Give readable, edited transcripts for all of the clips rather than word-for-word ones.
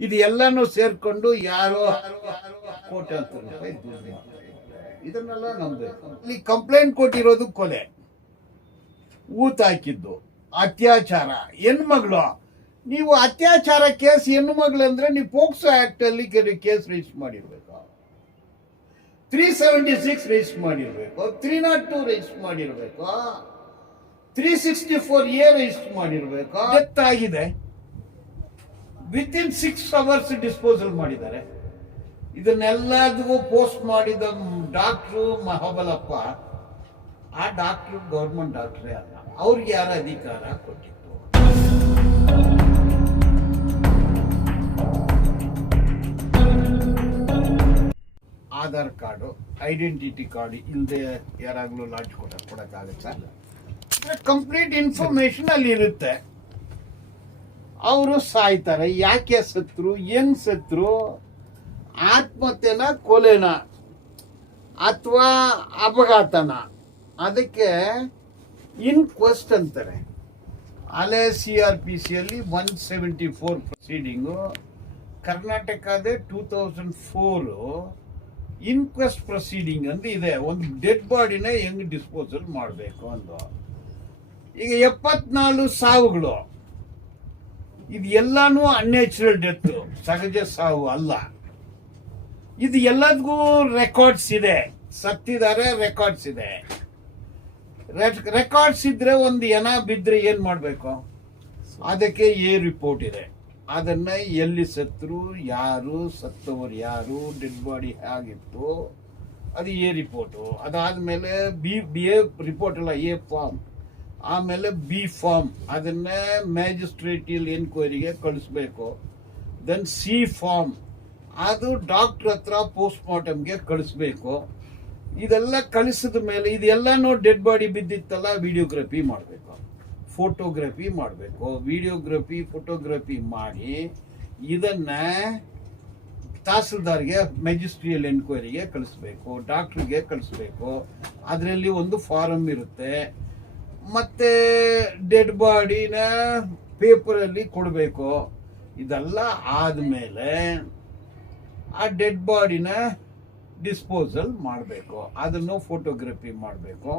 ಇದು ಎಲ್ಲಾನು ಸೇರ್ಕೊಂಡು ಯಾರೋ ಕೋಟ್ಯಾಂತರ ರೂಪಾಯಿ ದುಡ್ಡು ಮಾಡ್ತಾರೆ. ಇದನ್ನೆಲ್ಲ ನಂಬಬೇಕು. ಇಲ್ಲಿ ಕಂಪ್ಲೇಂಟ್ ಕೊಟ್ಟಿರೋದು ಕೊಲೆ, ಊತ ಹಾಕಿದ್ದು, ಅತ್ಯಾಚಾರ, ಹೆಣ್ಮಗಳು. ನೀವು ಅತ್ಯಾಚಾರ ಕೇಸ್ ಹೆಣ್ಣುಮಗಳು ಅಂದ್ರೆ ನೀವು ಪೋಕ್ಸೋ ಆಕ್ಟ್ ಅಲ್ಲಿ ಕೇಸ್ ರಿಜಿಸ್ಟರ್ ಮಾಡಿರ್ಬೇಕು, 376 ರಿಜಿಸ್ಟರ್ ಮಾಡಿರ್ಬೇಕು, 302 ರಿಜಿಸ್ಟರ್ ಮಾಡಿರ್ಬೇಕು, 364A ರಿಜಿಸ್ಟರ್ ಮಾಡಿರ್ಬೇಕು. ಡೆತ್ ಆಗಿದೆ, ವಿತಿನ್ 6 hours ಡಿಸ್ಪೋಸಲ್ ಮಾಡಿದ್ದಾರೆ. ಇದನ್ನೆಲ್ಲದಕ್ಕೂ ಪೋಸ್ಟ್ ಮಾಡಿದ ಡಾಕ್ಟ್ರು ಮಹಾಬಲಪ್ಪ. ಆ ಡಾಕ್ಟ್ರು ಗೌರ್ಮೆಂಟ್ ಡಾಕ್ಟ್ರೇ ಅಲ್ಲ, ಅವ್ರಿಗೆ ಯಾರ ಅಧಿಕಾರ ಕೊಟ್ಟಿತ್ತು? ಆಧಾರ್ ಕಾರ್ಡು, ಐಡೆಂಟಿಟಿ ಕಾರ್ಡ್ ಇಲ್ಲದೆ ಯಾರಾಗ್ಲೂ ಲಾಡ್ಜ್ ಕೊಡಕ್ಕಾಗತ್ತಾ? ಕಂಪ್ಲೀಟ್ ಇನ್ಫಾರ್ಮೇಶನ್ ಅಲ್ಲಿ ಇರುತ್ತೆ. ಅವರು ಸಾಯ್ತಾರೆ, ಯಾಕೆ ಸತ್ರು, ಹೆಂಗ್ ಸತ್ರು, ಆತ್ಮಹತ್ಯೆನ, ಕೊಲೆನ, ಅಥವಾ ಅಪಘಾತನ, ಅದಕ್ಕೆ ಇನ್ಕ್ವೆಸ್ಟ್ ಅಂತಾರೆ. ಅಲೆ CRPC ಅಲ್ಲಿ 174 ಪ್ರೊಸೀಡಿಂಗು, ಕರ್ನಾಟಕದ 2004 ಇನ್ಕ್ವೆಸ್ಟ್ ಪ್ರೊಸೀಡಿಂಗ್ ಅಂತ ಇದೆ. ಒಂದು ಡೆಡ್ ಬಾಡಿನ ಹೆಂಗ್ ಡಿಸ್ಪೋಸಲ್ ಮಾಡಬೇಕು ಅಂದು. ಈಗ 74 ಸಾವುಗಳು, ಇದು ಎಲ್ಲಾನು ಅನ್ಯಾಚುರಲ್ ಡೆತ್, ಸಹಜ ಸಾವು ಅಲ್ಲ. ಇದು ಎಲ್ಲದಕ್ಕೂ ರೆಕಾರ್ಡ್ಸ್ ಇದೆ, ಸತ್ತಿದ್ದಾರೆ, ರೆಕಾರ್ಡ್ಸ್ ಇದೆ. ರೆಕಾರ್ಡ್ಸ್ ಇದ್ರೆ ಒಂದು ಹೆಣ ಬಿದ್ರೆ ಏನ್ ಮಾಡ್ಬೇಕು? ಅದಕ್ಕೆ ರಿಪೋರ್ಟ್ ಇದೆ. ಅದನ್ನ ಎಲ್ಲಿ ಸತ್ರು, ಯಾರು ಸತ್ತವರು, ಯಾರು, ಡೆಡ್ ಬಾಡಿ ಹೇಗಿತ್ತು, ಅದು ರಿಪೋರ್ಟು. ಅದಾದ್ಮೇಲೆ ಬಿ ರಿಪೋರ್ಟ್ ಅಲ್ಲ, ಫಾರ್ಮ್, ಆಮೇಲೆ B ಫಾರ್ಮ್, ಅದನ್ನ ಮ್ಯಾಜಿಸ್ಟ್ರೇಟಿಯಲ್ ಎನ್ಕ್ವೈರಿಗೆ ಕಳಿಸ್ಬೇಕು. ದೆನ್ C ಫಾರ್ಮ್, ಅದು ಡಾಕ್ಟರ್ ಹತ್ರ ಪೋಸ್ಟ್ ಮಾರ್ಟಮ್ಗೆ ಕಳಿಸ್ಬೇಕು. ಇದೆಲ್ಲ ಕಳಿಸಿದ ಮೇಲೆ ಇದೆಲ್ಲಾನು ಡೆಡ್ ಬಾಡಿ ಬಿದ್ದಿತ್ತಲ್ಲ, ವಿಡಿಯೋಗ್ರಫಿ ಮಾಡಬೇಕು, ಫೋಟೋಗ್ರಫಿ ಮಾಡಬೇಕು. ವಿಡಿಯೋಗ್ರಫಿ, ಫೋಟೋಗ್ರಫಿ ಮಾಡಿ ಇದನ್ನ ತಹಸೀಲ್ದಾರ್ಗೆ, ಮ್ಯಾಜಿಸ್ಟ್ರಿಯಲ್ ಎನ್ಕ್ವೈರಿಗೆ ಕಳಿಸ್ಬೇಕು, ಡಾಕ್ಟ್ರಿಗೆ ಕಳಿಸ್ಬೇಕು. ಅದರಲ್ಲಿ ಒಂದು ಫಾರಂ ಇರುತ್ತೆ. ಮತ್ತೆ ಡೆಡ್ ಬಾಡಿನ ಪೇಪರಲ್ಲಿ ಕೊಡಬೇಕು. ಇದೆಲ್ಲ ಆದ್ಮೇಲೆ ಆ ಡೆಡ್ ಬಾಡಿನ ಡಿಸ್ಪೋಸಲ್ ಮಾಡಬೇಕು, ಅದನ್ನು ಫೋಟೋಗ್ರಫಿ ಮಾಡಬೇಕು.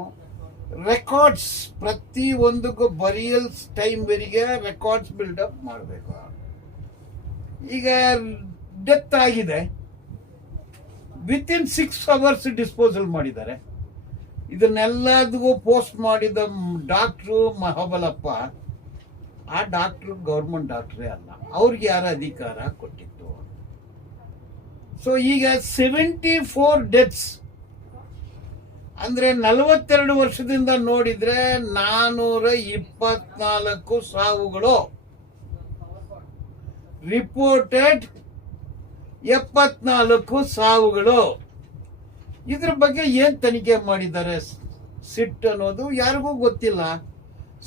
ರೆಕಾರ್ಡ್ಸ್, ಪ್ರತಿ ಒಂದಕ್ಕೂ ಬರಿಯಲ್ ಟೈಮ್ ವರೆಗೆ ರೆಕಾರ್ಡ್ಸ್ ಬಿಲ್ಡಪ್ ಮಾಡಬೇಕು. ಈಗ ಡೆತ್ ಆಗಿದೆ, ವಿತಿನ್ 6 hours ಡಿಸ್ಪೋಸಲ್ ಮಾಡಿದ್ದಾರೆ. ಇದನ್ನೆಲ್ಲದಕ್ಕೂ ಪೋಸ್ಟ್ ಮಾಡಿದ ಡಾಕ್ಟ್ರು ಮಹಾಬಲಪ್ಪ. ಆ ಡಾಕ್ಟ್ರು ಗೌರ್ಮೆಂಟ್ ಡಾಕ್ಟ್ರೇ ಅಲ್ಲ, ಅವ್ರಿಗೆ ಯಾರ ಅಧಿಕಾರ ಕೊಟ್ಟಿತ್ತು? ಸೊ ಈಗ 74 ಡೆತ್ಸ್ ಅಂದ್ರೆ 42 ವರ್ಷದಿಂದ ನೋಡಿದ್ರೆ 424 ಸಾವುಗಳು ರಿಪೋರ್ಟೆಡ್, 74 ಸಾವುಗಳು. ಇದ್ರ ಬಗ್ಗೆ ಏನ್ ತನಿಖೆ ಮಾಡಿದ್ದಾರೆ? ಸಿಟ್ ಅನ್ನೋದು ಯಾರಿಗೂ ಗೊತ್ತಿಲ್ಲ.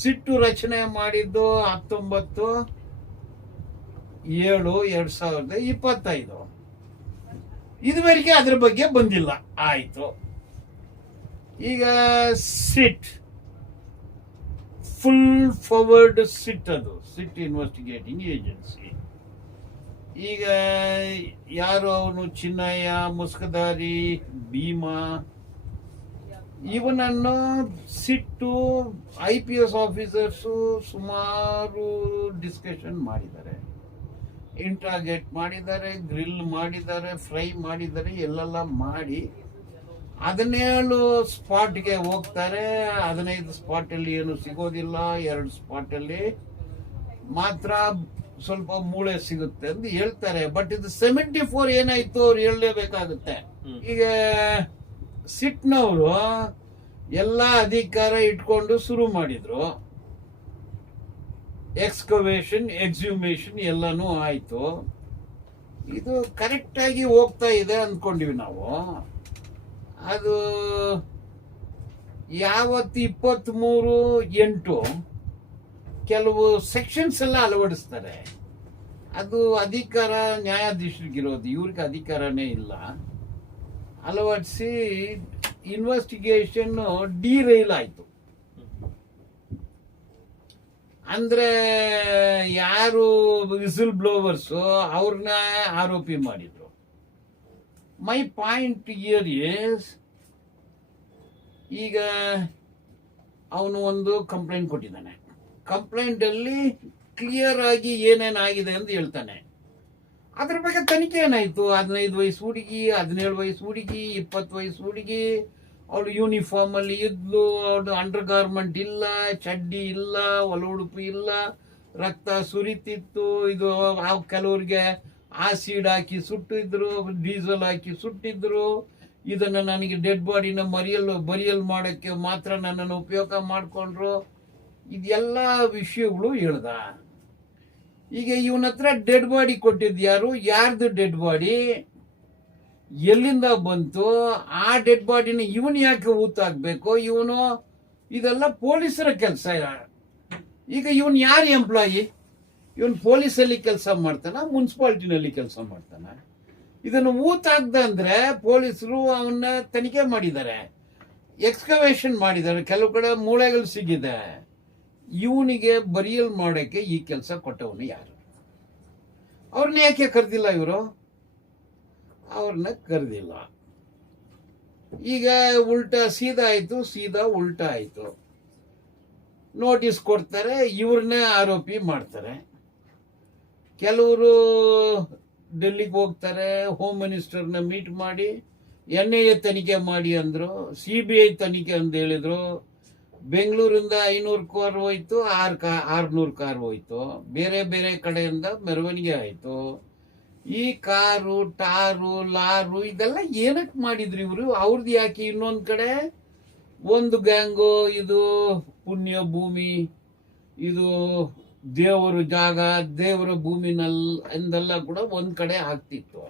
ಸಿಟ್ಟು ರಚನೆ ಮಾಡಿದ್ದು 19/7/2025. ಇದುವರೆಗೆ ಅದ್ರ ಬಗ್ಗೆ ಬಂದಿಲ್ಲ. ಆಯ್ತು, ಈಗ ಸಿಟ್ ಫುಲ್ ಫಾರ್ವರ್ಡ್ ಸಿಟ್, ಅದು ಸಿಟ್ ಇನ್ವೆಸ್ಟಿಗೇಟಿಂಗ್ ಏಜೆನ್ಸಿ. ಈಗ ಯಾರು ಅವನು ಚಿನ್ನಯ್ಯ, ಮುಸ್ಕದಾರಿ, ಭೀಮಾ, ಇವನನ್ನು ಸಿಟ್ಟು IPS ಆಫೀಸರ್ಸು ಸುಮಾರು ಡಿಸ್ಕಷನ್ ಮಾಡಿದ್ದಾರೆ, ಇಂಟ್ರಾಗೇಟ್ ಮಾಡಿದ್ದಾರೆ, ಗ್ರಿಲ್ ಮಾಡಿದ್ದಾರೆ, ಫ್ರೈ ಮಾಡಿದ್ದಾರೆ, ಎಲ್ಲೆಲ್ಲ ಮಾಡಿ 17 ಸ್ಪಾಟ್ಗೆ ಹೋಗ್ತಾರೆ. 15 ಸ್ಪಾಟಲ್ಲಿ ಏನು ಸಿಗೋದಿಲ್ಲ, 2 ಸ್ಪಾಟಲ್ಲಿ ಮಾತ್ರ ಸ್ವಲ್ಪ ಮೂಳೆ ಸಿಗುತ್ತೆ ಅಂತ ಹೇಳ್ತಾರೆ. ಬಟ್ ಇದು 74 ಏನಾಯ್ತು ಅವ್ರು ಹೇಳಲೇಬೇಕಾಗುತ್ತೆ. ಈಗ ಸಿಟ್ನವರು ಎಲ್ಲ ಅಧಿಕಾರ ಇಟ್ಕೊಂಡು ಶುರು ಮಾಡಿದ್ರು. ಎಕ್ಸ್ಕವೇಷನ್, ಎಕ್ಸ್ಯೂಮೇಷನ್ ಎಲ್ಲಾನು ಆಯ್ತು. ಇದು ಕರೆಕ್ಟ್ ಆಗಿ ಹೋಗ್ತಾ ಇದೆ ಅಂದ್ಕೊಂಡಿವಿ ನಾವು. ಅದು ಯಾವತ್ತು 23/8 ಕೆಲವು ಸೆಕ್ಷನ್ಸ್ ಎಲ್ಲ ಅಳವಡಿಸ್ತಾರೆ. ಅದು ಅಧಿಕಾರ ನ್ಯಾಯಾಧೀಶರಿಗಿರೋದು, ಇವ್ರಿಗೆ ಅಧಿಕಾರನೇ ಇಲ್ಲ. ಅಳವಡಿಸಿ ಇನ್ವೆಸ್ಟಿಗೇಷನ್ ಡಿರೈಲ್ ಆಯ್ತು. ಅಂದ್ರೆ ಯಾರು ವಿಸಿಲ್ ಬ್ಲೋವರ್ಸು ಅವ್ರನ್ನ ಆರೋಪಿ ಮಾಡಿದ್ರು. ಮೈ ಪಾಯಿಂಟ್ ಹಿಯರ್ ಈಸ್, ಈಗ ಅವನು ಒಂದು ಕಂಪ್ಲೇಂಟ್ ಕೊಟ್ಟಿದ್ದಾನೆ. ಕಂಪ್ಲೇಂಟ್ ಅಲ್ಲಿ ಕ್ಲಿಯರ್ ಆಗಿ ಏನೇನಾಗಿದೆ ಅಂತ ಹೇಳ್ತಾನೆ. ಅದ್ರ ಬಗ್ಗೆ ತನಿಖೆ ಏನಾಯ್ತು? 15 ವಯಸ್ಸು ಹುಡುಗಿ, 17 ವಯಸ್ಸು ಹುಡುಗಿ, 20 ವಯಸ್ಸು ಹುಡುಗಿ, ಅವಳು ಯೂನಿಫಾರ್ಮ್ ಅಲ್ಲಿ ಇದ್ಲು, ಅವಳು ಅಂಡರ್ ಗಾರ್ಮೆಂಟ್ ಇಲ್ಲ, ಚಡ್ಡಿ ಇಲ್ಲ, ಒಳ ಉಡುಪು ಇಲ್ಲ, ರಕ್ತ ಸುರಿತಿತ್ತು. ಇದು ಕೆಲವ್ರಿಗೆ ಆಸಿಡ್ ಹಾಕಿ ಸುಟ್ಟಿದ್ರು, ಡೀಸೆಲ್ ಹಾಕಿ ಸುಟ್ಟಿದ್ರು. ಇದನ್ನ ನನಗೆ ಡೆಡ್ ಬಾಡಿನ ಬರಿಯಲ್ ಮಾಡಕ್ಕೆ ಮಾತ್ರ ನನ್ನನ್ನು ಉಪಯೋಗ ಮಾಡಿಕೊಂಡ್ರು. ಇದೆಲ್ಲ ವಿಷಯಗಳು ಹೇಳ್ದ. ಈಗ ಇವನ ಹತ್ರ ಡೆಡ್ ಬಾಡಿ ಕೊಟ್ಟಿದ್ ಯಾರ್ದು ಡೆಡ್ ಬಾಡಿ, ಎಲ್ಲಿಂದ ಬಂತು, ಆ ಡೆಡ್ ಬಾಡಿನ ಇವನು ಯಾಕೆ ಊತಾಕ್ಬೇಕು? ಇವನು ಇದೆಲ್ಲ ಪೊಲೀಸರ ಕೆಲಸ. ಈಗ ಇವನ್ ಯಾರು ಎಂಪ್ಲಾಯಿ? ಇವನ್ ಪೊಲೀಸಲ್ಲಿ ಕೆಲಸ ಮಾಡ್ತಾನ, ಮುನ್ಸಿಪಾಲಿಟಿನಲ್ಲಿ ಕೆಲಸ ಮಾಡ್ತಾನ? ಇದನ್ನು ಊತಾಕ್ದ ಅಂದ್ರೆ ಪೊಲೀಸರು ಅವನ್ನ ತನಿಖೆ ಮಾಡಿದ್ದಾರೆ, ಎಕ್ಸ್ಕವೇಷನ್ ಮಾಡಿದ್ದಾರೆ, ಕೆಲವು ಕಡೆ ಮೂಳೆಗಳು ಸಿಗಿದೆ. ಇವನಿಗೆ ಬರಿಯಲ್ ಮಾಡಕ್ಕೆ ಈ ಕೆಲಸ ಕೊಟ್ಟವನು ಯಾರು? ಅವ್ರನ್ನ ಯಾಕೆ ಕರೆದಿಲ್ಲ ಇವರು? ಅವ್ರನ್ನ ಕರೆದಿಲ್ಲ. ಈಗ ಉಲ್ಟಾ ಸೀದಾ ಆಯ್ತು, ಸೀದಾ ಉಲ್ಟಾ ಆಯ್ತು. ನೋಟಿಸ್ ಕೊಡ್ತಾರೆ, ಇವ್ರನ್ನೇ ಆರೋಪಿ ಮಾಡ್ತಾರೆ. ಕೆಲವರು ಡೆಲ್ಲಿಗೆ ಹೋಗ್ತಾರೆ, ಹೋಮ್ ಮಿನಿಸ್ಟರ್ನ ಮೀಟ್ ಮಾಡಿ NIA ತನಿಖೆ ಮಾಡಿ ಅಂದ್ರು, CBI ತನಿಖೆ ಅಂತ ಹೇಳಿದ್ರು. ಬೆಂಗಳೂರಿಂದ 500 ಕಾರ್ ಹೋಯ್ತು, 600 ಕಾರ್ ಹೋಯ್ತು. ಬೇರೆ ಬೇರೆ ಕಡೆಯಿಂದ ಮೆರವಣಿಗೆ ಆಯ್ತು. ಈ ಕಾರು, ಟಾರು, ಲಾರು ಇದೆಲ್ಲ ಏನಕ್ಕೆ ಮಾಡಿದ್ರು ಇವರು? ಅವ್ರದ್ದು ಯಾಕೆ ಇನ್ನೊಂದ್ ಕಡೆ ಒಂದು ಗ್ಯಾಂಗು, ಇದು ಪುಣ್ಯ ಭೂಮಿ, ಇದು ದೇವರ ಜಾಗ, ದೇವರ ಭೂಮಿನೆಲ್ಲ ಕೂಡ ಒಂದ್ ಕಡೆ ಆಗ್ತಿತ್ತು.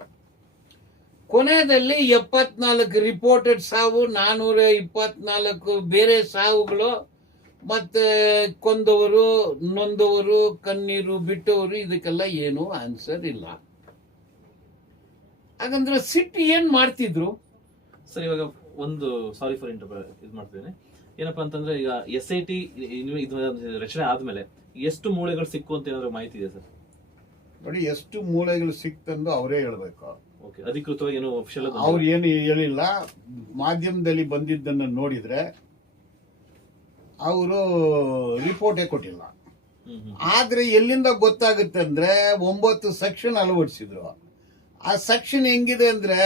ಕೊನೆಯಲ್ಲಿ 74 ರಿಪೋರ್ಟೆಡ್ ಸಾವು, 424 ಬೇರೆ ಸಾವುಗಳು, ಮತ್ತೆ ಕೊಂದವರು, ನೊಂದವರು, ಕಣ್ಣೀರು ಬಿಟ್ಟವರು, ಇದಕ್ಕೆಲ್ಲ ಏನು ಆನ್ಸರ್ ಇಲ್ಲ. ಹಾಗಂದ್ರೆ ಸಿಟ್ಟು ಏನ್ ಮಾಡ್ತಿದ್ರು ಸರ್? ಇವಾಗ ಒಂದು ಸಾರಿ ಫಾರ್ ಇದು ಮಾಡ್ತೇನೆ, ಏನಪ್ಪಾ ಅಂತಂದ್ರೆ ಈಗ SIT ರಚನೆ ಆದ್ಮೇಲೆ ಎಷ್ಟು ಮೂಳೆಗಳು ಸಿಕ್ಕು ಅಂತ ಏನಾದ್ರು ಮಾಹಿತಿ ಇದೆ ಸರ್? ನೋಡಿ, ಎಷ್ಟು ಮೂಳೆಗಳು ಸಿಕ್ತಂದು ಅವರೇ ಹೇಳ್ಬೇಕು. ಅಧಿಕೃತವಾಗಿ ಏನು ಅಫಿಷಿಯಲ್ ಅವ್ರು ಏನು ಹೇಳಿಲ್ಲ. ಮಾಧ್ಯಮದಲ್ಲಿ ಬಂದಿದ್ದನ್ನು ನೋಡಿದ್ರೆ ಅವರು ರಿಪೋರ್ಟೇ ಕೊಟ್ಟಿಲ್ಲ. ಆದ್ರೆ ಎಲ್ಲಿಂದ ಗೊತ್ತಾಗುತ್ತೆ ಅಂದ್ರೆ 9 ಸೆಕ್ಷನ್ ಅಳವಡಿಸಿದ್ರು. ಆ ಸೆಕ್ಷನ್ ಹೆಂಗಿದೆ ಅಂದ್ರೆ,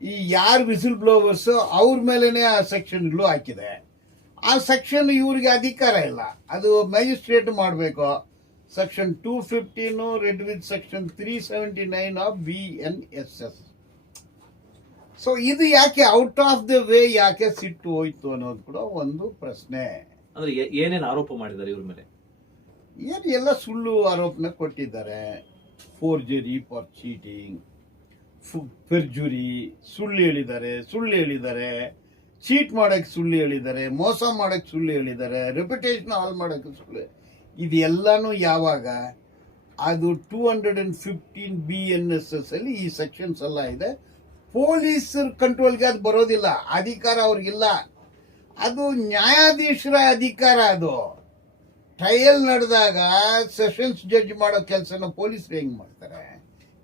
ಈ ಯಾರು ವಿಸಿಲ್ ಬ್ಲೋವರ್ಸ್ ಅವ್ರ ಮೇಲೆನೆ ಆ ಸೆಕ್ಷನ್ಗಳು ಹಾಕಿದೆ. ಆ ಸೆಕ್ಷನ್ ಇವ್ರಿಗೆ ಅಧಿಕಾರ ಇಲ್ಲ, ಅದು ಮ್ಯಾಜಿಸ್ಟ್ರೇಟ್ ಮಾಡಬೇಕು. Section 215 red with section 379 of BNSS. So ಇದು ಯಾಕೆ ಔಟ್ ಆಫ್ ದ ವೇ ಯಾಕೆ ಸಿಟ್ಟು ಹೋಯ್ತು ಅನ್ನೋದು ಕೂಡ ಒಂದು ಪ್ರಶ್ನೆ. ಅಂದ್ರೆ ಏನೇನು ಆರೋಪ ಮಾಡಿದ್ದಾರೆ ಇವ್ರ ಮೇಲೆ? ಎಲ್ಲ ಸುಳ್ಳು ಆರೋಪನ ಕೊಟ್ಟಿದ್ದಾರೆ. ಫೋರ್ಜರಿ ಫಾರ್ ಚೀಟಿಂಗ್, ಪೆರ್ಜುರಿ, ಸುಳ್ಳು ಹೇಳಿದ್ದಾರೆ, ಚೀಟ್ ಮಾಡಕ್ ಸುಳ್ಳು ಹೇಳಿದ್ದಾರೆ, ಮೋಸ ಮಾಡಕ್ ಸುಳ್ಳು ಹೇಳಿದ್ದಾರೆ, ರೆಪ್ಯುಟೇಷನ್ ಹಾಲ್ ಮಾಡಕ್ ಸುಳ್ಳು. ಇದೆಲ್ಲಾನು ಯಾವಾಗ? ಅದು 215 BNSS ಅಲ್ಲಿ ಈ ಸೆಕ್ಷನ್ಸ್ ಎಲ್ಲ ಇದೆ. ಪೊಲೀಸರ ಕಂಟ್ರೋಲ್ಗೆ ಅದು ಬರೋದಿಲ್ಲ, ಅಧಿಕಾರ ಅವ್ರಿಗಿಲ್ಲ. ಅದು ನ್ಯಾಯಾಧೀಶರ ಅಧಿಕಾರ. ಅದು ಟ್ರಯಲ್ ನಡೆದಾಗ ಸೆಷನ್ಸ್ ಜಡ್ಜ್ ಮಾಡೋ ಕೆಲಸನ ಪೊಲೀಸರು ಹೆಂಗ್ ಮಾಡ್ತಾರೆ?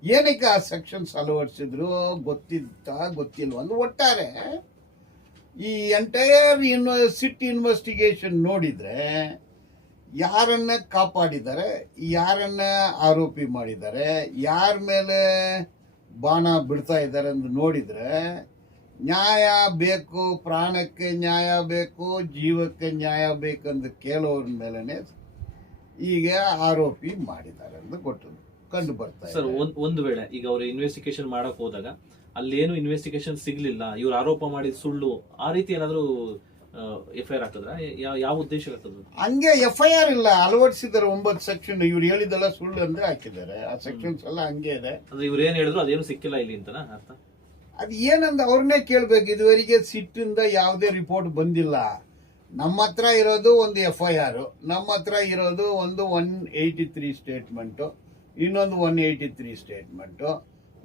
ಏನಕ್ಕೆ ಆ ಸೆಕ್ಷನ್ಸ್ ಅಳವಡಿಸಿದ್ರು? ಗೊತ್ತಿಲ್ವ ಅಂದ್ರೆ ಒಟ್ಟಾರೆ ಈ ಎಂಟೈರ್ ಸಿಟ್ ಇನ್ವೆಸ್ಟಿಗೇಷನ್ ನೋಡಿದ್ರೆ ಯಾರನ್ನ ಕಾಪಾಡಿದ್ದಾರೆ, ಯಾರನ್ನ ಆರೋಪಿ ಮಾಡಿದ್ದಾರೆ, ಯಾರ ಮೇಲೆ ಬಾಣ ಬಿಡ್ತಾ ಇದ್ದಾರೆ ಅಂತ ನೋಡಿದ್ರೆ ನ್ಯಾಯ ಬೇಕು, ಪ್ರಾಣಕ್ಕೆ ನ್ಯಾಯ ಬೇಕು, ಜೀವಕ್ಕೆ ನ್ಯಾಯ ಬೇಕಂತ ಕೇಳೋರ ಮೇಲೆನೆ ಈಗ ಆರೋಪಿ ಮಾಡಿದ್ದಾರೆ ಅಂತ ಕಂಡು ಬರ್ತಾ ಇದೆ. ಸರ್, ಒಂದು ವೇಳೆ ಈಗ ಅವರು ಇನ್ವೆಸ್ಟಿಗೇಷನ್ ಮಾಡಕ್ ಹೋದಾಗ ಅಲ್ಲೇನು ಇನ್ವೆಸ್ಟಿಗೇಷನ್ ಸಿಗ್ಲಿಲ್ಲ, ಇವ್ರು ಆರೋಪ ಮಾಡಿದ ಸುಳ್ಳು, ಆ ರೀತಿ ಏನಾದ್ರು FIR ಹಾಕಿದ್ರ? ಯಾವ ಉದ್ದೇಶ ಆಗ್ತದೆ? ಹಂಗೆ FIR ಇಲ್ಲ, ಅಳವಡಿಸಿದ್ದಾರೆ 9 ಸೆಕ್ಷನ್. ಇವ್ರು ಹೇಳಿದೆಲ್ಲ ಸುಳ್ಳು ಅಂದ್ರೆ ಹಾಕಿದ್ದಾರೆ. ಆ ಸೆಕ್ಷನ್ಸ್ ಎಲ್ಲ ಹಂಗೆ ಇದೆ. ಅಂದ್ರೆ ಇವ್ರು ಏನ್ ಹೇಳಿದ್ರು ಅದೇನು ಸಿಕ್ಕಿಲ್ಲ ಇಲ್ಲಿ ಅಂತನಾ ಅರ್ಥ? ಅದು ಏನಂದ ಅವ್ರನ್ನೇ ಕೇಳ್ಬೇಕು. ಇದುವರೆಗೆ ಸಿಟ್ಟಿಂದ ಯಾವುದೇ ರಿಪೋರ್ಟ್ ಬಂದಿಲ್ಲ. ನಮ್ಮ ಹತ್ರ ಇರೋದು ಒಂದು FIR, ನಮ್ಮ ಹತ್ರ ಇರೋದು ಒಂದು 183 ಸ್ಟೇಟ್ಮೆಂಟ್, ಇನ್ನೊಂದು 183 ಸ್ಟೇಟ್ಮೆಂಟ್,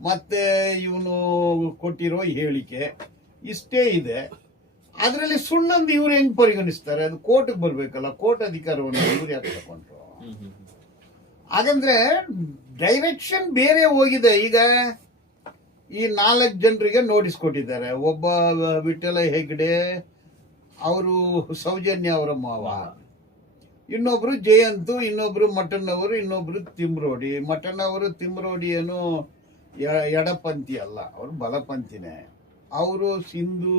ಮತ್ತೆ ಇವನು ಕೊಟ್ಟಿರೋ ಹೇಳಿಕೆ, ಇಷ್ಟೇ ಇದೆ. ಅದರಲ್ಲಿ ಸುಳ್ಳೊಂದು ಇವ್ರು ಹೆಂಗ್ ಪರಿಗಣಿಸ್ತಾರೆ? ಅದು ಕೋರ್ಟ್ಗೆ ಬರ್ಬೇಕಲ್ಲ, ಕೋರ್ಟ್ ಅಧಿಕಾರವನ್ನು ಇವ್ರು ಯಾಕೆ ತಗೊಂಡ್ರು? ಹಾಗಂದ್ರೆ ಡೈರೆಕ್ಷನ್ ಬೇರೆ ಹೋಗಿದೆ. ಈಗ ಈ 4 ಜನರಿಗೆ ನೋಟಿಸ್ ಕೊಟ್ಟಿದ್ದಾರೆ. ಒಬ್ಬ ವಿಠಲ ಹೆಗ್ಡೆ, ಅವರು ಸೌಜನ್ಯ ಅವರ ಮಾವ, ಇನ್ನೊಬ್ರು ಜಯಂತು, ಇನ್ನೊಬ್ರು ಮಟನ್ ಅವರು, ಇನ್ನೊಬ್ರು ತಿಮ್ರೋಡಿ. ಮಟನ್ ಅವರು ತಿಮ್ರೋಡಿ ಏನು ಎಡಪಂಥಿ ಅಲ್ಲ, ಅವರು ಬಲಪಂಥಿನೇ. ಅವರು ಹಿಂದೂ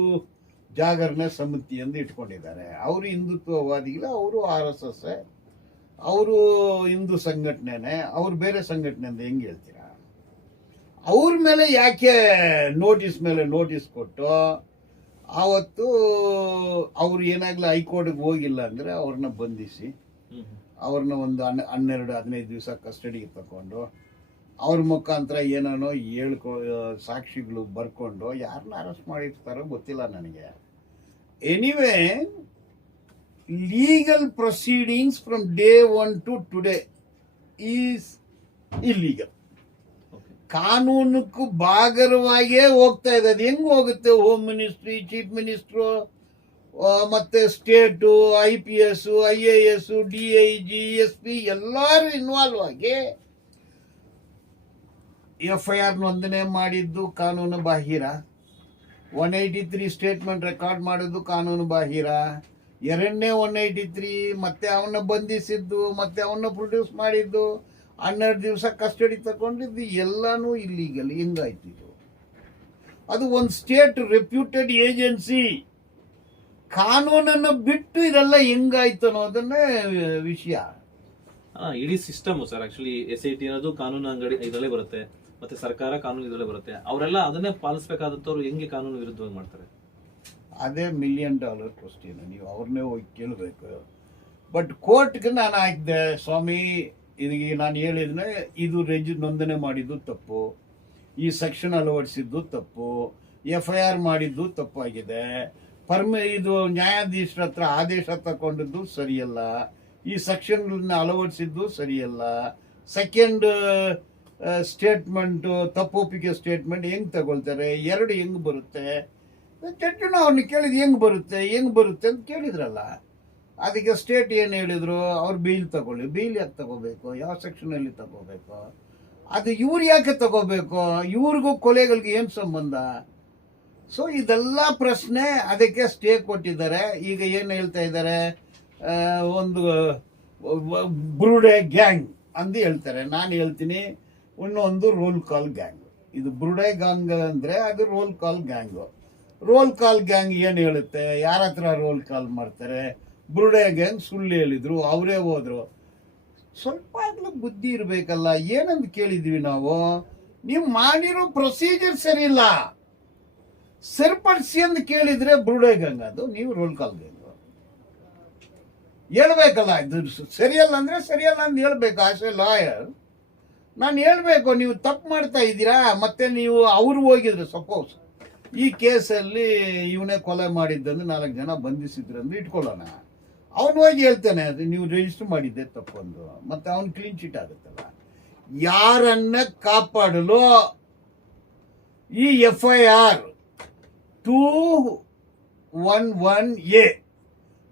ಜಾಗರಣೆ ಸಮಿತಿ ಎಂದು ಇಟ್ಕೊಂಡಿದ್ದಾರೆ. ಅವರು ಹಿಂದುತ್ವವಾದಿಗಳ, ಅವರು RSS, ಅವರು ಹಿಂದೂ ಸಂಘಟನೆನೆ, ಅವ್ರು ಬೇರೆ ಸಂಘಟನೆ ಅಂತ ಹೆಂಗೆ ಹೇಳ್ತೀರಾ? ಅವ್ರ ಮೇಲೆ ಯಾಕೆ ನೋಟಿಸ್ ಮೇಲೆ ನೋಟಿಸ್ ಕೊಟ್ಟು ಆವತ್ತು ಅವ್ರು ಏನಾಗ್ಲೂ ಹೈಕೋರ್ಟ್ಗೆ ಹೋಗಿಲ್ಲ ಅಂದ್ರೆ ಅವ್ರನ್ನ ಬಂಧಿಸಿ ಅವ್ರನ್ನ ಒಂದು 12-15 ದಿವಸ ಕಸ್ಟಡಿಗೆ ತಗೊಂಡು ಅವ್ರ ಮುಖಾಂತರ ಏನೇನೋ ಸಾಕ್ಷಿಗಳು ಬರ್ಕೊಂಡು ಯಾರನ್ನ ಅರೆಸ್ಟ್ ಮಾಡಿರ್ತಾರೋ ಗೊತ್ತಿಲ್ಲ ನನಗೆ. Anyway, legal proceedings from day 1 to today is illegal. ಕಾನೂನಕ್ಕೂ ಬಾಗರವಾಗಿಯೇ ಹೋಗ್ತಾ ಇದೆ. ಅದು ಹೆಂಗ್ ಹೋಗುತ್ತೆ? ಹೋಮ್ ಮಿನಿಸ್ಟ್ರಿ, ಚೀಫ್ ಮಿನಿಸ್ಟ್ರು, ಮತ್ತೆ state, IPS, IAS, DIG, SP ಎಲ್ಲರೂ ಇನ್ವಾಲ್ವ್ ಆಗಿ FIR ನೋಂದಣಿ ಮಾಡಿದ್ದು ಕಾನೂನು ಬಾಹಿರ, 183 ಸ್ಟೇಟ್ಮೆಂಟ್ ರೆಕಾರ್ಡ್ ಮಾಡಿದ್ದು ಕಾನೂನು ಬಾಹಿರ, 2ನೇ 183 ಮತ್ತೆ ಅವನ್ನ ಬಂಧಿಸಿದ್ದು, ಮತ್ತೆ ಅವನ್ನ ಪ್ರೊಡ್ಯೂಸ್ ಮಾಡಿದ್ದು, 12 ದಿವಸ ಕಸ್ಟಡಿ ತಗೊಂಡಿದ್ದು ಎಲ್ಲಾನು ಇಲ್ಲೀಗಲ್. ಹಿಂಗಾಯ್ತು ಇದು. ಅದು ಒಂದು ಸ್ಟೇಟ್ ರೆಪ್ಯೂಟೆಡ್ ಏಜೆನ್ಸಿ. ಕಾನೂನನ್ನು ಬಿಟ್ಟು ಇದೆಲ್ಲ ಹೆಂಗಾಯ್ತು ಅನ್ನೋದನ್ನೇ ವಿಷಯ. ಇಡೀ ಸಿಸ್ಟಮ್ ಸರ್, ಆಕ್ಚುಲಿ SIT ಅನ್ನೋದು ಕಾನೂನು ಅಂಗಡಿ ಇದರಲ್ಲೇ ಬರುತ್ತೆ, ಮತ್ತೆ ಸರ್ಕಾರ ಕಾನೂನು ಇದರಲ್ಲೇ ಬರುತ್ತೆ. ಅವರೆಲ್ಲ ಅದನ್ನೇ ಪಾಲಿಸಬೇಕಾದಂತವ್ರು ಹೆಂಗೆ ಕಾನೂನು ವಿರುದ್ಧವಾಗಿ ಮಾಡ್ತಾರೆ? ಅದೇ $1 million ಕ್ವಶ್ಚನ್. ನೀವು ಅವ್ರನ್ನೇ ಹೋಗಿ ಕೇಳಬೇಕು. ಬಟ್ ಕೋರ್ಟ್ಗೆ ನಾನು ಹಾಕಿದೆ, ಸ್ವಾಮಿ ಇದಕ್ಕೆ ನಾನು ಹೇಳಿದ್ರೆ ಇದು ನೋಂದಣಿ ಮಾಡಿದ್ದು ತಪ್ಪು, ಈ ಸೆಕ್ಷನ್ ಅಳವಡಿಸಿದ್ದು ತಪ್ಪು, FIR ಮಾಡಿದ್ದು ತಪ್ಪಾಗಿದೆ, ಇದು ನ್ಯಾಯಾಧೀಶರ ಹತ್ರ ಆದೇಶ ತಗೊಂಡಿದ್ದು ಸರಿಯಲ್ಲ, ಈ ಸೆಕ್ಷನ್ಗಳನ್ನ ಅಳವಡಿಸಿದ್ದು ಸರಿಯಲ್ಲ, ಸೆಕೆಂಡ್ ಸ್ಟೇಟ್ಮೆಂಟ್ ತಪ್ಪೊಪ್ಪಿಗೆ ಸ್ಟೇಟ್ಮೆಂಟ್ ಹೆಂಗ್ ತಗೊಳ್ತಾರೆ, 2 ಹೆಂಗ್ ಬರುತ್ತೆ? ಜಡ್ಜನ ಅವ್ರನ್ನ ಕೇಳಿದ್ ಹೆಂಗ್ ಬರುತ್ತೆ ಅಂತ ಕೇಳಿದ್ರಲ್ಲ. ಅದಕ್ಕೆ ಸ್ಟೇಟ್ ಏನು ಹೇಳಿದ್ರು? ಅವ್ರು ಬೇಲ್ ತಗೊಳ್ಳಿ. ಬೇಲ್ ಯಾಕೆ ತಗೋಬೇಕು? ಯಾವ ಸೆಕ್ಷನಲ್ಲಿ ತಗೋಬೇಕು? ಅದು ಇವ್ರು ಯಾಕೆ ತಗೋಬೇಕು? ಇವ್ರಿಗೂ ಕೊಲೆಗಳಿಗೆ ಏನು ಸಂಬಂಧ? ಸೊ ಇದೆಲ್ಲ ಪ್ರಶ್ನೆ. ಅದಕ್ಕೆ ಸ್ಟೇ ಕೊಟ್ಟಿದ್ದಾರೆ. ಈಗ ಏನು ಹೇಳ್ತಾ ಇದ್ದಾರೆ? ಒಂದು ಬ್ರೂಡೆ ಗ್ಯಾಂಗ್ ಅಂದು ಹೇಳ್ತಾರೆ. ನಾನು ಹೇಳ್ತೀನಿ ಇನ್ನೊಂದು ರೋಲ್ ಕಾಲ್ ಗ್ಯಾಂಗ್. ಇದು ಬ್ರೂಡೆ ಗ್ಯಾಂಗ್ ಅಂದ್ರೆ ಅದು roll call gang. Roll call gang ಏನು ಹೇಳುತ್ತೆ? ಯಾರ ಹತ್ರ ರೋಲ್ ಕಾಲ್ ಮಾಡ್ತಾರೆ? ಬ್ರೂಡೆ ಗ್ಯಾಂಗ್ ಸುಳ್ಳು ಹೇಳಿದ್ರು, ಅವರೇ ಹೋದ್ರು. ಸ್ವಲ್ಪ ಆಗ್ಲೂ ಬುದ್ಧಿ ಇರಬೇಕಲ್ಲ. ಏನಂತ ಕೇಳಿದ್ವಿ ನಾವು? ನೀವು ಮಾಡಿರೋ ಪ್ರೊಸೀಜರ್ ಸರಿ ಇಲ್ಲ, ಸರಿಪಡಿಸಿ ಅಂತ ಕೇಳಿದ್ರೆ ಬ್ರೂಡೆ ಗ್ಯಾಂಗ್ ಅದು, ನೀವು ರೋಲ್ ಕಾಲ್ ಗ್ಯಾಂಗ್ ಹೇಳ್ಬೇಕಲ್ಲ. ಇದು ಸರಿಯಲ್ಲ ಅಂದ್ರೆ ಸರಿಯಲ್ಲ ಅಂತ ಹೇಳ್ಬೇಕು. ಆಸ್ ಎ ಲಾಯರ್ ನಾನು ಹೇಳ್ಬೇಕು, ನೀವು ತಪ್ಪು ಮಾಡ್ತಾ ಇದ್ದೀರಾ. ಮತ್ತೆ ನೀವು ಅವ್ರು ಹೋಗಿದ್ರು, ಸಪೋಸ್ ಈ ಕೇಸಲ್ಲಿ ಇವನೇ ಕೊಲೆ ಮಾಡಿದ್ದಂದ್ರೆ 4 ಜನ ಬಂಧಿಸಿದ್ರು ಅಂದ್ರೆ ಇಟ್ಕೊಳ್ಳೋಣ. ಅವನು ಹೋಗಿ ಹೇಳ್ತಾನೆ ಅದು ನೀವು ರಿಜಿಸ್ಟರ್ ಮಾಡಿದ್ದೆ ತಪ್ಪೊಂದು, ಮತ್ತೆ ಅವನು ಕ್ಲೀನ್ ಚೀಟ್ ಆಗುತ್ತಲ್ಲ. ಯಾರನ್ನ ಕಾಪಾಡಲು ಈ FIR 211A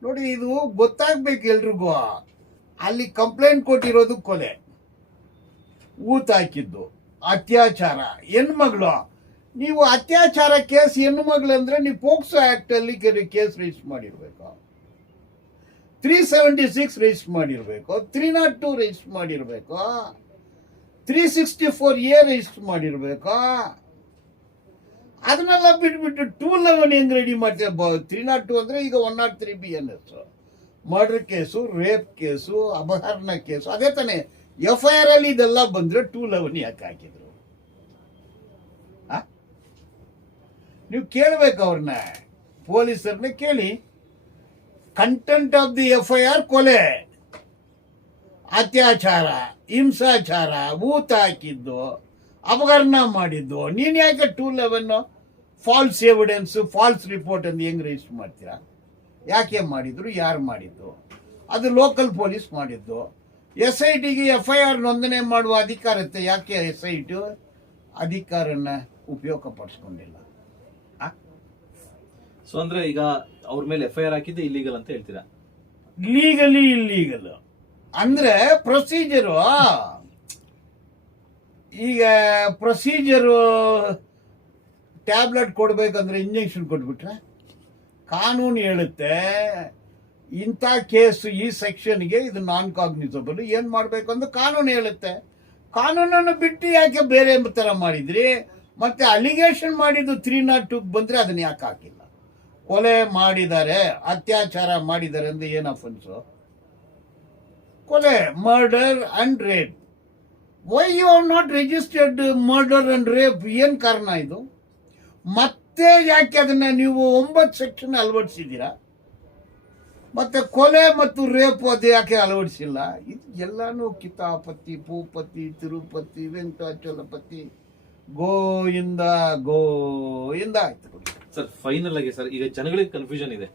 ನೋಡಿ, ಇದು ಗೊತ್ತಾಗ್ಬೇಕು ಎಲ್ರಿಗೂ. ಅಲ್ಲಿ ಕಂಪ್ಲೇಂಟ್ ಕೊಟ್ಟಿರೋದು ಕೊಲೆ, ಊತ ಹಾಕಿದ್ದು, ಅತ್ಯಾಚಾರ, ಹೆಣ್ಮಗಳು. ನೀವು ಅತ್ಯಾಚಾರ ಕೇಸ್ ಹೆಣ್ಣುಮಗಳು ಅಂದ್ರೆ ನೀವು ಪೋಕ್ಸೋ ಆಕ್ಟ್ ಅಲ್ಲಿ ಕೇಸ್ ರಿಜಿಸ್ಟರ್ ಮಾಡಿರ್ಬೇಕು, 376 ರಿಜಿಸ್ಟರ್ ಮಾಡಿರ್ಬೇಕು, 302 ರಿಜಿಸ್ಟರ್ ಮಾಡಿರ್ಬೇಕು, 364A ರಿಜಿಸ್ಟರ್ ಮಾಡಿರ್ಬೇಕು. ಅದನ್ನೆಲ್ಲ ಬಿಟ್ಬಿಟ್ಟು 211 ಹೆಂಗ್ ರೆಡಿ ಮಾಡ್ತೀವಿ? 302 ಅಂದ್ರೆ ಈಗ 103 BNS murder case, rape case, ಅಪಹರಣ ಕೇಸು. ಅದೇ ತಾನೇ FIR ಅಲ್ಲಿ ಇದೆಲ್ಲ ಬಂದ್ರೆ 211 ಯಾಕೆ ಹಾಕಿದ್ರು? ನೀವು ಕೇಳ್ಬೇಕು ಅವ್ರನ್ನ, ಪೊಲೀಸರನ್ನ ಕೇಳಿ. ಕಂಟೆಂಟ್ ಆಫ್ ದಿ FIR ಕೊಲೆ, ಅತ್ಯಾಚಾರ, ಹಿಂಸಾಚಾರ, ಊತ ಹಾಕಿದ್ದು, ಅಪಹರಣ ಮಾಡಿದ್ದು. ನೀನ್ ಯಾಕೆ 211 ಫಾಲ್ಸ್ ಎವಿಡೆನ್ಸ್, ಫಾಲ್ಸ್ ರಿಪೋರ್ಟ್ ಅಂತ ಹೆಂಗ್ ರಿಜಿಸ್ಟರ್ ಮಾಡ್ತೀರಾ? ಯಾಕೆ ಮಾಡಿದ್ರು? ಯಾರು ಮಾಡಿದ್ದು? ಅದು ಲೋಕಲ್ ಪೊಲೀಸ್ ಮಾಡಿದ್ದು. SITಗೆ FIR ನೋಂದಣಿ ಮಾಡುವ ಅಧಿಕಾರ ಇರುತ್ತೆ. ಯಾಕೆ SIT ಅಧಿಕಾರನ ಉಪಯೋಗ ಪಡಿಸ್ಕೊಂಡಿಲ್ಲ? ಸೊ ಅಂದ್ರೆ ಈಗ ಅವ್ರ ಮೇಲೆ FIR ಹಾಕಿದ್ದು ಇಲ್ಲಿಗಲ್ ಅಂತ ಹೇಳ್ತೀರಾ? ಲೀಗಲಿ ಇಲ್ಲೀಗಲ್ ಅಂದ್ರೆ ಪ್ರೊಸೀಜರು. ಈಗ ಪ್ರೊಸೀಜರು ಟ್ಯಾಬ್ಲೆಟ್ ಕೊಡ್ಬೇಕಂದ್ರೆ ಇಂಜೆಕ್ಷನ್ ಕೊಟ್ಬಿಟ್ರೆ ಕಾನೂನು ಹೇಳುತ್ತೆ ಇಂಥ ಕೇಸು ಈ ಸೆಕ್ಷನ್ಗೆ ಇದು ನಾನ್ ಕಾಗ್ನಿಸಬಲ್, ಏನ್ ಮಾಡ್ಬೇಕು ಅಂತ ಕಾನೂನು ಹೇಳುತ್ತೆ. ಕಾನೂನನ್ನು ಬಿಟ್ಟು ಯಾಕೆ ಬೇರೆ ತರ ಮಾಡಿದ್ರಿ? ಮತ್ತೆ ಅಲಿಗೇಷನ್ ಮಾಡಿದ್ದು 302 ಬಂದ್ರೆ ಅದನ್ನ ಯಾಕೆ ಹಾಕಿಲ್ಲ? ಕೊಲೆ ಮಾಡಿದ್ದಾರೆ, ಅತ್ಯಾಚಾರ ಮಾಡಿದ್ದಾರೆ ಅಂದ್ರೆ ಏನು ಅಫೆನ್ಸು? ಕೊಲೆ, murder and rape. Why you are not registered murder and rape? ಏನ್ ಕಾರಣ ಇದು? ಮತ್ತೆ ಯಾಕೆ ಅದನ್ನ ನೀವು 9 ಸೆಕ್ಷನ್ ಅಳವಡಿಸಿದ್ದೀರಾ? ಮತ್ತೆ ಕೊಲೆ ಮತ್ತು ರೇಪ್ ಅದು ಯಾಕೆ ಅಳವಡಿಸಿಲ್ಲ? ಇದು ಎಲ್ಲಾನು ಕಿತಾಪತಿ, ಭೂಪತಿ, ತಿರುಪತಿ, ವೆಂಕಟಾಚಲಪತಿ, ಗೋಯಿಂದ ಗೋಯಿಂದ ಆಯ್ತು. ಸರ್ ಫೈನಲ್ ಆಗಿ ಸರ್, ಈಗ ಜನಗಳಿಗೆ ಕನ್ಫ್ಯೂಷನ್ ಇದೆ.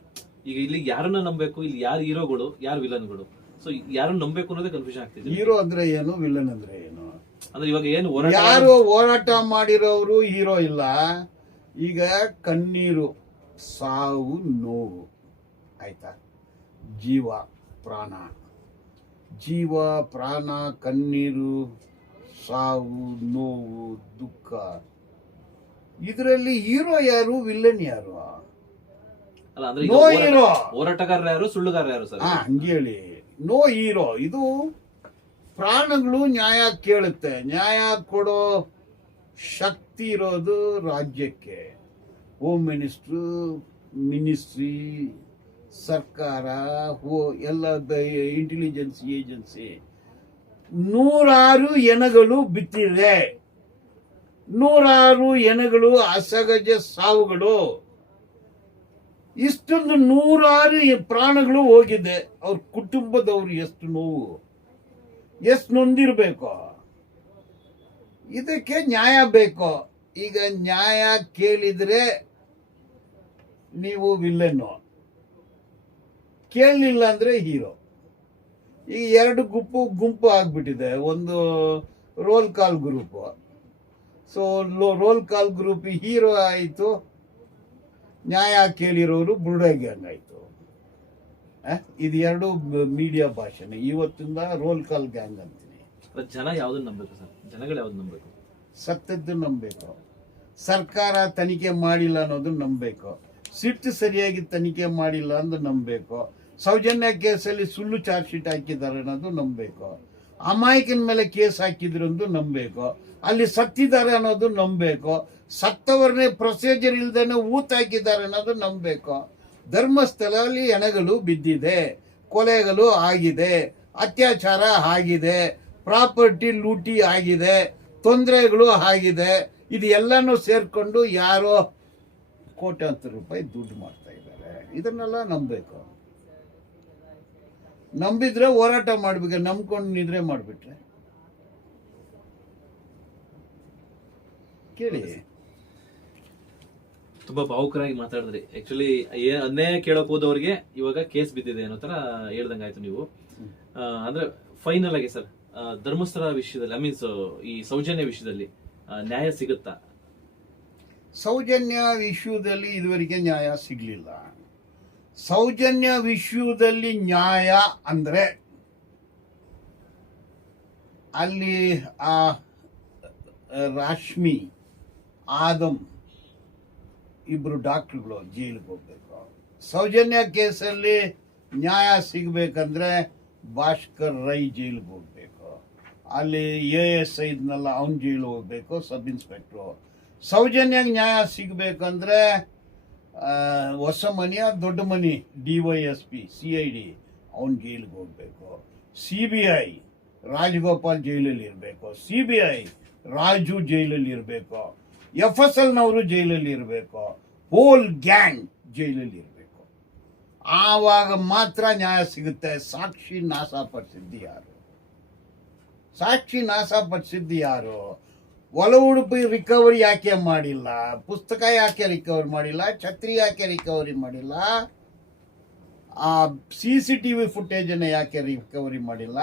ಈಗ ಇಲ್ಲಿ ಯಾರನ್ನ ನಂಬಬೇಕು, ಇಲ್ಲಿ ಯಾರು ಹೀರೋಗಳು, ಯಾರು ವಿಲನ್ಗಳು? ಸೊ ಯಾರನ್ನ ನಂಬಬೇಕು ಅನ್ನೋದೇ ಕನ್ಫ್ಯೂಷನ್ ಆಗ್ತಿದೆ. ಹೀರೋ ಅಂದ್ರೆ ಏನು, ವಿಲನ್ ಅಂದ್ರೆ ಏನು? ಅಂದ್ರೆ ಇವಾಗ ಏನು ಯಾರು ಹೋರಾಟ ಮಾಡಿರೋರು ಹೀರೋ ಇಲ್ಲ. ಈಗ ಕಣ್ಣೀರು, ಸಾವು, ನೋವು, ಆಯ್ತಾ? ಜೀವ ಪ್ರಾಣ, ಜೀವ ಪ್ರಾಣ, ಕಣ್ಣೀರು, ಸಾವು, ನೋವು, ದುಃಖ, ಇದರಲ್ಲಿ ಹೀರೋ ಯಾರು, ವಿಲ್ಲನ್ ಯಾರು? ಅಲ್ಲ ಅಂದ್ರೆ ನೋ ಹೀರೋ. ಹೋರಾಟಗಾರರು ಯಾರು, ಸುಳ್ಳುಗಾರ ಯಾರು ಸರ್? ಹಂಗೇಳಿ no hero. ಇದು ಪ್ರಾಣಗಳು ನ್ಯಾಯ ಕೇಳುತ್ತೆ. ನ್ಯಾಯ ಕೊಡೋ ಶಕ್ತಿ ಇರೋದು ರಾಜ್ಯಕ್ಕೆ, ಹೋಮ್ ಮಿನಿಸ್ಟ್ರು, ಮಿನಿಸ್ಟ್ರಿ, ಸರ್ಕಾರ, ಎಲ್ಲ ಇಂಟೆಲಿಜೆನ್ಸ್ ಏಜೆನ್ಸಿ. 106 ಹೆಣಗಳು ಬಿತ್ತಿದೆ, 106 ಹೆಣಗಳು ಅಸಹಜ ಸಾವುಗಳು. ಇಷ್ಟೊಂದು 106 ಪ್ರಾಣಗಳು ಹೋಗಿದೆ. ಅವ್ರ ಕುಟುಂಬದವ್ರು ಎಷ್ಟು ನೋವು, ಎಷ್ಟು ನೊಂದಿರ್ಬೇಕು. ಇದಕ್ಕೆ ನ್ಯಾಯ ಬೇಕು. ಈಗ ನ್ಯಾಯ ಕೇಳಿದ್ರೆ ನೀವು ವಿಲ್ಲನ್ನು, ಕೇಳಲಿಲ್ಲ ಅಂದ್ರೆ ಹೀರೋ. ಈಗ 2 ಗುಂಪು ಆಗ್ಬಿಟ್ಟಿದೆ. ಒಂದು roll call group. So roll call group hero ಆಯಿತು, ನ್ಯಾಯ ಕೇಳಿರೋರು ಬುರ್ಡಾ ಗ್ಯಾಂಗ್ ಆಯಿತು. ಇದು 2 ಮೀಡಿಯಾ ಭಾಷೆನೆ. ಇವತ್ತಿಂದ ರೋಲ್ ಕಾಲ್ ಗ್ಯಾಂಗ್ ಅಂತೀನಿ. ಜನ ಯಾವ್ದನ್ನ ನಂಬಬೇಕು ಸರ್? ಜನಗಳು ಯಾವ್ದು ನಂಬಬೇಕು? ಸತ್ತದ್ದು ನಂಬಬೇಕು. ಸರ್ಕಾರ ತನಿಖೆ ಮಾಡಿಲ್ಲ ಅನ್ನೋದು ನಂಬಬೇಕು. ಸಿಟ್ಟು ಸರಿಯಾಗಿ ತನಿಖೆ ಮಾಡಿಲ್ಲ ಅಂತ ನಂಬಬೇಕು. ಸೌಜನ್ಯ ಕೇಸಲ್ಲಿ ಸುಳ್ಳು ಚಾರ್ಜ್ ಶೀಟ್ ಹಾಕಿದ್ದಾರೆ ಅನ್ನೋದು ನಂಬಬೇಕು. ಅಮಾಯಕನ ಮೇಲೆ ಕೇಸ್ ಹಾಕಿದ್ರು ಅಂತ ನಂಬಬೇಕು. ಅಲ್ಲಿ ಸತ್ತಿದ್ದಾರೆ ಅನ್ನೋದು ನಂಬಬೇಕು. ಸತ್ತವರನ್ನೇ ಪ್ರೊಸೀಜರ್ ಇಲ್ದೇನೆ ಊತ ಹಾಕಿದ್ದಾರೆ ಅನ್ನೋದು ನಂಬಬೇಕು. ಧರ್ಮಸ್ಥಳದಲ್ಲಿ ಹೆಣಗಳು ಬಿದ್ದಿದೆ, ಕೊಲೆಗಳು ಆಗಿದೆ, ಅತ್ಯಾಚಾರ ಆಗಿದೆ, ಪ್ರಾಪರ್ಟಿ ಲೂಟಿ ಆಗಿದೆ, ತೊಂದರೆಗಳು ಆಗಿದೆ. ಇದು ಎಲ್ಲನೂ ಸೇರ್ಕೊಂಡು ಯಾರೋ ಕೋಟ್ಯಾಂತರ ರೂಪಾಯಿ ದುಡ್ಡು ಮಾಡ್ತಾ ಇದ್ದಾರೆ. ಇದನ್ನೆಲ್ಲ ನಂಬಬೇಕು. ನಂಬಿದ್ರೆ ಹೋರಾಟ ಮಾಡ್ಬೇಕು, ನಂಬ್ಕೊಂಡು ನಿದ್ರೆ ಮಾಡ್ಬಿಟ್ರೆ ಕೇಳಿ. ತುಂಬಾ ಭಾವುಕರಾಗಿ ಮಾತಾಡಿದ್ರಿ. ಆಕ್ಚುಲಿ ಅನ್ಯಾಯ ಕೇಳಕ್ ಹೋದವ್ರಿಗೆ ಇವಾಗ ಕೇಸ್ ಬಿದ್ದಿದೆ ಅನ್ನೋ ತರ ಹೇಳ್ದಂಗಾಯ್ತು ನೀವು. ಅಂದ್ರೆ ಫೈನಲ್ ಆಗಿ ಸರ್, ಧರ್ಮಸ್ಥಳ ವಿಷಯದಲ್ಲಿ, ಮೀನ್ಸ್ ಈ ಸೌಜನ್ಯ ವಿಷಯದಲ್ಲಿ ನ್ಯಾಯ ಸಿಗುತ್ತಾ? ಸೌಜನ್ಯ ವಿಷಯದಲ್ಲಿ ಇದುವರೆಗೆ ನ್ಯಾಯ ಸಿಗ್ಲಿಲ್ಲ. ಸೌಜನ್ಯ ವಿಷಯದಲ್ಲಿ ನ್ಯಾಯ ಅಂದ್ರೆ ಅಲ್ಲಿ ಆ ರಾಶ್ಮಿ, ಆದಮ್ ಇಬ್ರು ಡಾಕ್ಟರ್ಗಳು ಜೈಲಿಗೆ ಹೋಗ್ಬೇಕು. ಸೌಜನ್ಯ ಕೇಸಲ್ಲಿ ನ್ಯಾಯ ಸಿಗ್ಬೇಕಂದ್ರೆ ಭಾಸ್ಕರ್ ರೈ ಜೈಲಿಗೆ ಹೋಗ್ಬೇಕು. ಅಲ್ಲಿ ASI ಇದ್ನಲ್ಲ, ಅವನ್ ಜೈಲಿಗೆ ಹೋಗ್ಬೇಕು, ಸಬ್ ಇನ್ಸ್ಪೆಕ್ಟ್ರು. ಸೌಜನ್ಯಾಗ ನ್ಯಾಯ ಸಿಗ್ಬೇಕಂದ್ರೆ ಹೊಸ ಮನೆಯ ದೊಡ್ಡ ಮನಿ DYSP CID ಅವನ್ ಜೈಲಿಗೆ ಹೋಗ್ಬೇಕು. CBI ರಾಜಗೋಪಾಲ್ ಜೈಲಲ್ಲಿ ಇರಬೇಕು, CBI ರಾಜು ಜೈಲಲ್ಲಿ ಇರಬೇಕು, FSLನವರು ಜೈಲಲ್ಲಿ ಇರಬೇಕು, ಹೋಲ್ ಗ್ಯಾಂಗ್ ಜೈಲಲ್ಲಿ ಇರಬೇಕು. ಆವಾಗ ಮಾತ್ರ ನ್ಯಾಯ ಸಿಗುತ್ತೆ. ಸಾಕ್ಷಿ ನಾಶಪಡಿಸಿದ್ದು ಯಾರು? ಸಾಕ್ಷಿ ನಾಶಪಡಿಸಿದ್ದು ಯಾರು? ಒಳ ಉಡುಪಿ ರಿಕವರಿ ಯಾಕೆ ಮಾಡಿಲ್ಲ? ಪುಸ್ತಕ ಯಾಕೆ ರಿಕವರಿ ಮಾಡಿಲ್ಲ? ಛತ್ರಿ ಯಾಕೆ ರಿಕವರಿ ಮಾಡಿಲ್ಲ? ಆ CCTV ಫುಟೇಜ್ ಅನ್ನ ಯಾಕೆ ರಿಕವರಿ ಮಾಡಿಲ್ಲ?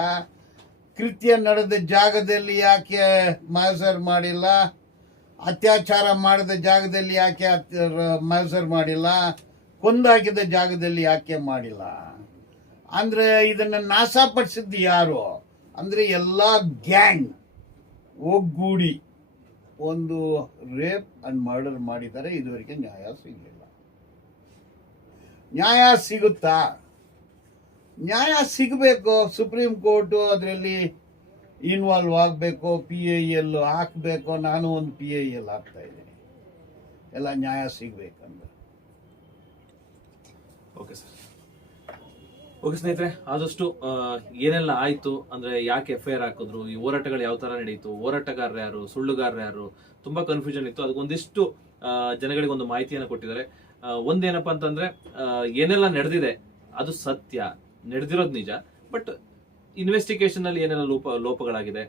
ಕೃತ್ಯ ನಡೆದ ಜಾಗದಲ್ಲಿ ಯಾಕೆ ಮಹಸರ್ ಮಾಡಿಲ್ಲ? ಅತ್ಯಾಚಾರ ಮಾಡಿದ ಜಾಗದಲ್ಲಿ ಯಾಕೆ ಮಹಸರ್ ಮಾಡಿಲ್ಲ? ಕೊಂದಾಕಿದ ಜಾಗದಲ್ಲಿ ಯಾಕೆ ಮಾಡಿಲ್ಲ ಅಂದ್ರೆ ಇದನ್ನ ನಾಶಪಡಿಸಿದ್ದು ಯಾರು ಅಂದ್ರೆ ಎಲ್ಲ ಗ್ಯಾಂಗ್ ಒಗ್ಗೂಡಿ ಒಂದು ರೇಪ್ ಅಂಡ್ ಮರ್ಡರ್ ಮಾಡಿದ್ದಾರೆ. ಇದುವರೆಗೆ ನ್ಯಾಯ ಸಿಗಲಿಲ್ಲ. ನ್ಯಾಯ ಸಿಗುತ್ತಾ? ನ್ಯಾಯ ಸಿಗಬೇಕು. ಸುಪ್ರೀಂ ಕೋರ್ಟು ಅದರಲ್ಲಿ ಇನ್ವಾಲ್ವ್ ಆಗಬೇಕು. PIL ಹಾಕಬೇಕು. ನಾನು ಒಂದು PIL ಹಾಕ್ತಾ ಇದ್ದೀನಿ. ಎಲ್ಲ ನ್ಯಾಯ ಸಿಗ್ಬೇಕಂದ್ರೆ. Okay sir. ಓಕೆ ಸ್ನೇಹಿತರೆ, ಆದಷ್ಟು ಏನೆಲ್ಲ ಆಯ್ತು ಅಂದ್ರೆ ಯಾಕೆ FIR ಹಾಕಿದ್ರು, ಈ ಹೋರಾಟಗಳು ಯಾವ ತರ ನಡೀತು, ಹೋರಾಟಗಾರರು ಯಾರು, ಸುಳ್ಳುಗಾರರು ಯಾರು, ತುಂಬಾ ಕನ್ಫ್ಯೂಷನ್ ಇತ್ತು. ಅದಕ್ಕೊಂದಿಷ್ಟು ಜನಗಳಿಗೆ ಒಂದು ಮಾಹಿತಿಯನ್ನು ಕೊಟ್ಟಿದ್ದಾರೆ. ಒಂದೇನಪ್ಪ ಅಂತಂದ್ರೆ ಏನೆಲ್ಲ ನಡೆದಿದೆ ಅದು ಸತ್ಯ, ನಡೆದಿರೋದು ನಿಜ. ಬಟ್ ಇನ್ವೆಸ್ಟಿಗೇಷನ್ ಅಲ್ಲಿ ಏನೆಲ್ಲ ಲೋಪಗಳಾಗಿದೆ,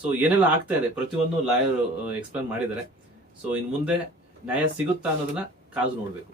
ಸೊ ಏನೆಲ್ಲ ಆಗ್ತಾ ಇದೆ ಪ್ರತಿಯೊಂದು ಲಾಯರ್ ಎಕ್ಸ್ಪ್ಲೇನ್ ಮಾಡಿದ್ದಾರೆ. ಸೊ ಇನ್ ಮುಂದೆ ನ್ಯಾಯ ಸಿಗುತ್ತಾ ಅನ್ನೋದನ್ನ ಕಾದು ನೋಡ್ಬೇಕು.